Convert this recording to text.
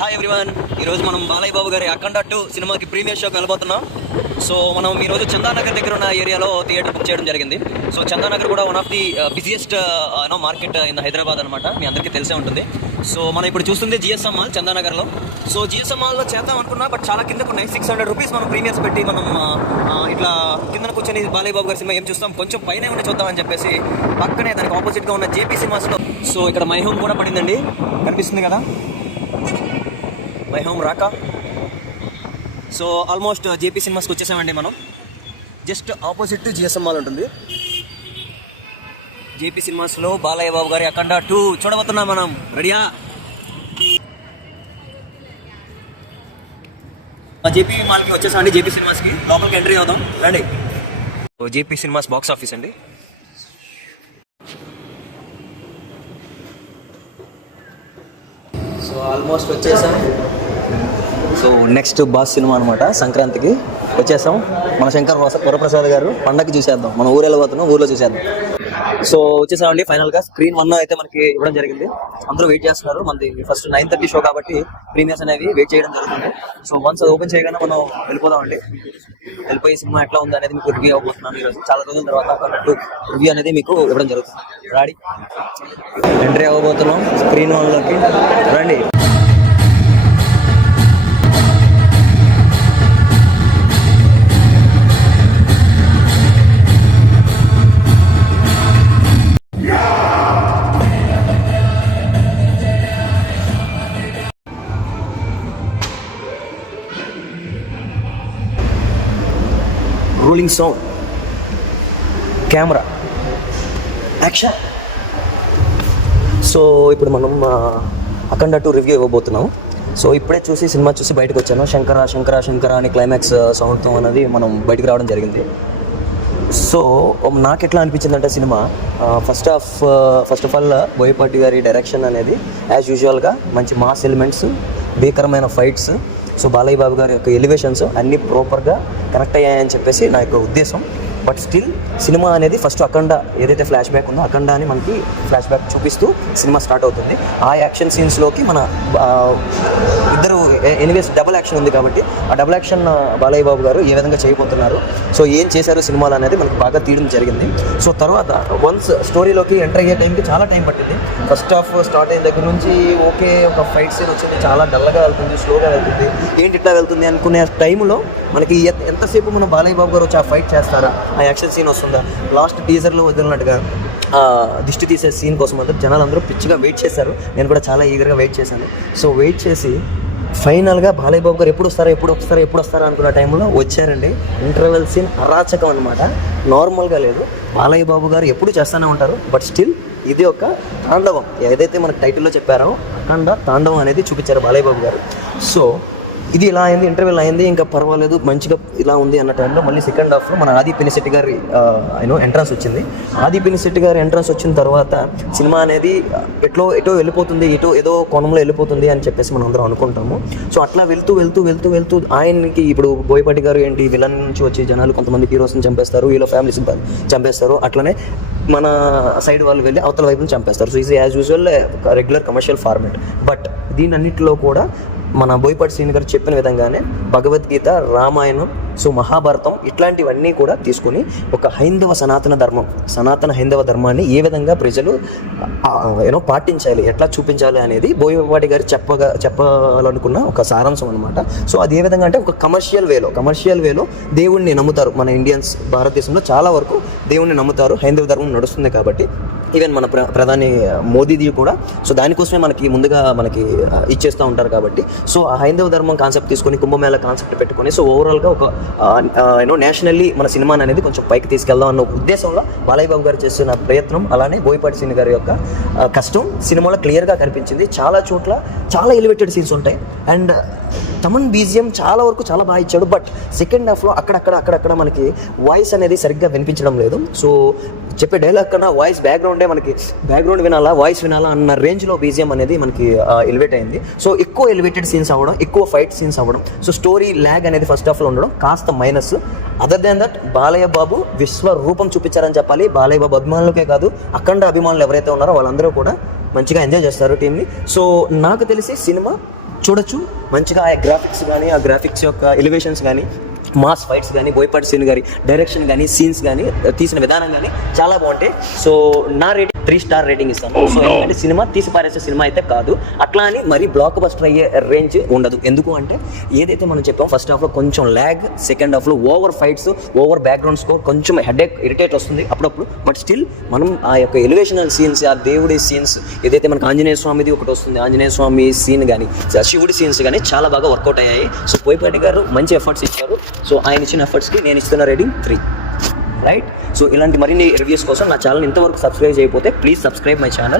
Hi everyone, ఈరోజు మనం బాలయ్య బాబు గారి అఖండ 2 సినిమాకి ప్రీమియర్ షోకి వెళ్ళబోతున్నాం. సో మనం ఈరోజు చందానగర్ దగ్గర ఉన్న ఏరియాలో థియేటర్ బుక్ చేయడం జరిగింది. సో చందానగర్ కూడా one of the busiest market in Hyderabad అనమాట, మీ అందరికీ తెలిసే ఉంటుంది. సో మనం ఇప్పుడు చూస్తుంది జిఎస్ఎం మాల్ చందానగర్లో. సో జిఎస్ఎం మాల్లో చేద్దాం అనుకున్నా, బట్ చాలా కిందకు ఉన్నాయి. 600 రూపీస్ మనం ప్రీమియర్స్ పెట్టి మనం ఇట్లా కింద కూర్చొని బాలయ్య బాబు గారి సినిమా ఏం చూస్తాం, కొంచెం పైన ఉండి చూద్దామని చెప్పేసి పక్కనే దానికి ఆపోజిట్గా ఉన్న జేపీ సినిమాస్లో. సో ఇక్కడ మై హోమ్ కూడా పడిందండి, కనిపిస్తుంది కదా మై హోమ్ రాక. సో ఆల్మోస్ట్ జేపీ సినిమాస్కి వచ్చేసామండి మనం. జస్ట్ ఆపోజిట్ జిఎస్ఎం మాల్ ఉంటుంది. జేపీ సినిమాస్లో బాలయ్య బాబు గారి అఖండ 2 చూడబోతున్నాం మనం. రెడీయా? జేపీ మాల్కి వచ్చేసామండి. జేపీ సినిమాస్కి లోపలికి ఎంట్రీ అవుదాం రండి. జేపీ సినిమాస్ బాక్స్ ఆఫీస్ అండి. సో ఆల్మోస్ట్ వచ్చేసాం. సో నెక్స్ట్ బాస్ సినిమా అనమాట, సంక్రాంతికి వచ్చేసాం. మన శంకర్ వరప్రసాద్ గారు పండగకి చూసేద్దాం, మన ఊరు వెళ్ళబోతున్నాం, ఊర్లో చూసేద్దాం. సో వచ్చేసామండి ఫైనల్గా. స్క్రీన్ 1 అయితే మనకి ఇవ్వడం జరిగింది. అందరూ వెయిట్ చేస్తున్నారు. మనది ఫస్ట్ 9:30 షో కాబట్టి ప్రీమియర్స్ అనేవి వెయిట్ చేయడం జరుగుతుంది. సో వన్స్ అది ఓపెన్ చేయగానే మనం వెళ్ళిపోదామండి. వెళ్ళిపోయి సినిమా ఎట్లా ఉంది అనేది మీకు రివ్యూ అవ్వబోతున్నాను ఈరోజు. చాలా రోజుల తర్వాత అన్నట్టు రివ్యూ అనేది మీకు ఇవ్వడం జరుగుతుంది. రాడి ఎంట్రీ అవ్వబోతున్నాం స్క్రీన్ 1లోకి. రండి. Ruling sound, camera, action. So ఇప్పుడు మనం అఖండ 2 రివ్యూ ఇవ్వబోతున్నాం. సో ఇప్పుడే సినిమా చూసి బయటకు వచ్చాను. శంకర శంకర శంకర అని క్లైమాక్స్ సౌండ్తో అనేది మనం బయటకు రావడం జరిగింది. సో నాకు ఎట్లా అనిపించిందంటే cinema first of all Boyapati గారి డైరెక్షన్ అనేది యాజ్ యూజువల్గా మంచి మాస్ ఎలిమెంట్స్, భీకరమైన ఫైట్స్. సో బాలయ్య బాబు గారి యొక్క ఎలివేషన్స్ అన్నీ ప్రాపర్గా కనెక్ట్ అయ్యాయని చెప్పేసి నా యొక్క ఉద్దేశం. బట్ స్టిల్ సినిమా అనేది ఫస్ట్ అఖండ ఏదైతే ఫ్లాష్ బ్యాక్ ఉందో అఖండ అని మనకి ఫ్లాష్ బ్యాక్ చూపిస్తూ సినిమా స్టార్ట్ అవుతుంది. ఆ యాక్షన్ సీన్స్లోకి మన ఇద్దరు ఎనీవేస్ డబుల్ యాక్షన్ ఉంది కాబట్టి ఆ డబుల్ యాక్షన్ బాలయ్య బాబు గారు ఏ విధంగా చేయబోతున్నారు, సో ఏం చేశారు సినిమాలు అనేది మనకి బాగా తీయడం జరిగింది. సో తర్వాత వన్స్ స్టోరీలోకి ఎంటర్ అయ్యే టైంకి చాలా టైం పట్టింది. ఫస్ట్ హాఫ్ స్టార్ట్ అయిన దగ్గర నుంచి ఓకే ఒక ఫైట్ సీన్ వచ్చింది, చాలా డల్గా వెళ్తుంది, స్లోగా వెళ్తుంది, ఏంటి ఇట్లా వెళ్తుంది అనుకునే టైంలో మనకి ఎంతసేపు మన బాలయ్య బాబు గారు వచ్చి ఆ ఫైట్ చేస్తారా, ఆ యాక్షన్ సీన్ వస్తుందా, లాస్ట్ టీజర్లో వదిలినట్టుగా దిష్టి తీసే సీన్ కోసం అందరూ జనాలందరూ పిచ్చిగా వెయిట్ చేశారు. నేను కూడా చాలా ఈగర్గా వెయిట్ చేశాను. సో వెయిట్ చేసి ఫైనల్గా బాలయ్య బాబు గారు ఎప్పుడు వస్తారా అనుకున్న టైంలో వచ్చారండి. ఇంటర్వెల్ సీన్ అరాచకం అనమాట, నార్మల్గా లేదు. బాలయ్య బాబు గారు ఎప్పుడు చేస్తూనే ఉంటారు, బట్ స్టిల్ ఇది ఒక తాండవం. ఏదైతే మనకు టైటిల్లో చెప్పారో అఖండ తాండవం అనేది చూపించారు బాలయ్య బాబు గారు. సో ఇది ఇలా అయింది, ఇంటర్వెల్ అయింది, ఇంకా పర్వాలేదు మంచిగా ఇలా ఉంది అన్న టైంలో మళ్ళీ సెకండ్ హాఫ్లో మన ఆది పినిశెట్టి గారి ఎంట్రన్స్ వచ్చింది. ఆది పినిశెట్టి గారి ఎంట్రన్స్ వచ్చిన తర్వాత సినిమా అనేది ఎటో వెళ్ళిపోతుంది, ఏదో కోణంలో వెళ్ళిపోతుంది అని చెప్పేసి మనం అందరం అనుకుంటాము. సో అట్లా వెళ్తూ ఆయనకి ఇప్పుడు బోయపాటి గారు ఏంటి విలన్ నుంచి వచ్చి జనాలు కొంతమంది హీరోస్ని చంపేస్తారు, హీరో ఫ్యామిలీస్ని చంపేస్తారు, అట్లనే మన సైడ్ వాళ్ళు వెళ్ళి అవతల వైపుని చంపేస్తారు. So is as usual regular commercial format. But దీనన్నింటిలో కూడా మన బోయపాటి శ్రీని గారు చెప్పిన విధంగానే భగవద్గీత, రామాయణం, సో మహాభారతం ఇట్లాంటివన్నీ కూడా తీసుకుని ఒక సనాతన హైందవ ధర్మాన్ని ఏ విధంగా ప్రజలు పాటించాలి, ఎట్లా చూపించాలి అనేది బోయపాటి గారు చెప్పాలనుకున్న ఒక సారాంశం అనమాట. సో అది ఏ విధంగా అంటే ఒక కమర్షియల్ వేలో దేవుణ్ణి నమ్ముతారు. మన ఇండియన్స్ భారతదేశంలో చాలా వరకు దేవుణ్ణి నమ్ముతారు, హైందవ ధర్మం నడుస్తుంది కాబట్టి. ఈవెన్ మన ప్రధాని మోదీజీ కూడా సో దానికోసమే ముందుగా మనకి ఇచ్చేస్తూ ఉంటారు కాబట్టి. సో ఆ హైందవ ధర్మం కాన్సెప్ట్ తీసుకొని కుంభమేళ కాన్సెప్ట్ పెట్టుకొని సో ఓవరాల్గా ఒక నేషనల్లీ మన సినిమాని అనేది కొంచెం పైకి తీసుకెళ్దాం అన్న ఉద్దేశంలో బాలయ్య బాబు గారు చేస్తున్న ప్రయత్నం, అలానే బోయపాటి శ్రీని గారి యొక్క కష్టం సినిమాలో క్లియర్గా కనిపించింది. చాలా చోట్ల చాలా ఎలివేటెడ్ సీన్స్ ఉంటాయి అండ్ తమన్ బీజిఎం చాలా వరకు చాలా బాగా ఇచ్చాడు. బట్ సెకండ్ హాఫ్లో అక్కడక్కడ మనకి వాయిస్ అనేది సరిగ్గా వినిపించడం లేదు. సో చెప్పే డైలాగ్ కన్నా వాయిస్ బ్యాక్గ్రౌండ్ వినాలా, వాయిస్ వినాలా అన్న రేంజ్లో బీజిఎం అనేది మనకి ఎలివేట్ అయింది. సో ఎక్కువ ఎలివేటెడ్ సీన్స్ అవ్వడం, ఎక్కువ ఫైట్ సీన్స్ అవ్వడం, సో స్టోరీ ల్యాగ్ అనేది ఫస్ట్ హాఫ్లో ఉండడం కాస్త minus. Other than that Balayya Babu విశ్వరూపం చూపించారని చెప్పాలి. బాలయ్య బాబు అభిమానులకే కాదు, అఖండ అభిమానులు ఎవరైతే ఉన్నారో వాళ్ళందరూ కూడా మంచిగా ఎంజాయ్ చేస్తారు టీంని. సో నాకు తెలిసి సినిమా చూడొచ్చు. మంచిగా ఆ గ్రాఫిక్స్ యొక్క ఎలివేషన్స్ కానీ, మాస్ ఫైట్స్ కానీ, బోయపాటి సీన్ గారి డైరెక్షన్ కానీ, సీన్స్ కానీ, తీసిన విధానం కానీ చాలా బాగుంటాయి. సో నా రేటింగ్ 3 స్టార్ రేటింగ్ ఇస్తాను. సో ఎందుకంటే సినిమా తీసి పారేసే సినిమా అయితే కాదు, అట్లా అని మరి బ్లాక్ బస్టర్ అయ్యే రేంజ్ ఉండదు. ఎందుకు అంటే ఏదైతే మనం చెప్పామో ఫస్ట్ హాఫ్లో కొంచెం ల్యాగ్, సెకండ్ హాఫ్లో over fights, over background score, కొంచెం హెడేక్, ఇరిటేట్ వస్తుంది అప్పుడప్పుడు. బట్ స్టిల్ మనం ఆ యొక్క ఎలివేషనల్ సీన్స్, ఆ దేవుడి సీన్స్, ఏదైతే మనకు ఆంజనేయ స్వామిది ఒకటి వస్తుంది, ఆంజనేయ స్వామి సీన్ కానీ, శివుడి సీన్స్ కానీ చాలా బాగా వర్కౌట్ అయ్యాయి. సో బోయపాటి గారు మంచి ఎఫర్ట్స్ ఇచ్చారు. సో ఆయన ఇచ్చిన ఎఫర్ట్స్కి నేను ఇస్తున్న రేటింగ్ 3. రైట్. సో ఇలాంటి మరిన్ని రివ్యూస్ కోసం నా ఛానల్ ఇంతవరకు సబ్స్క్రైబ్ చేయకపోతే ప్లీజ్ సబ్స్క్రైబ్ మై ఛానల్.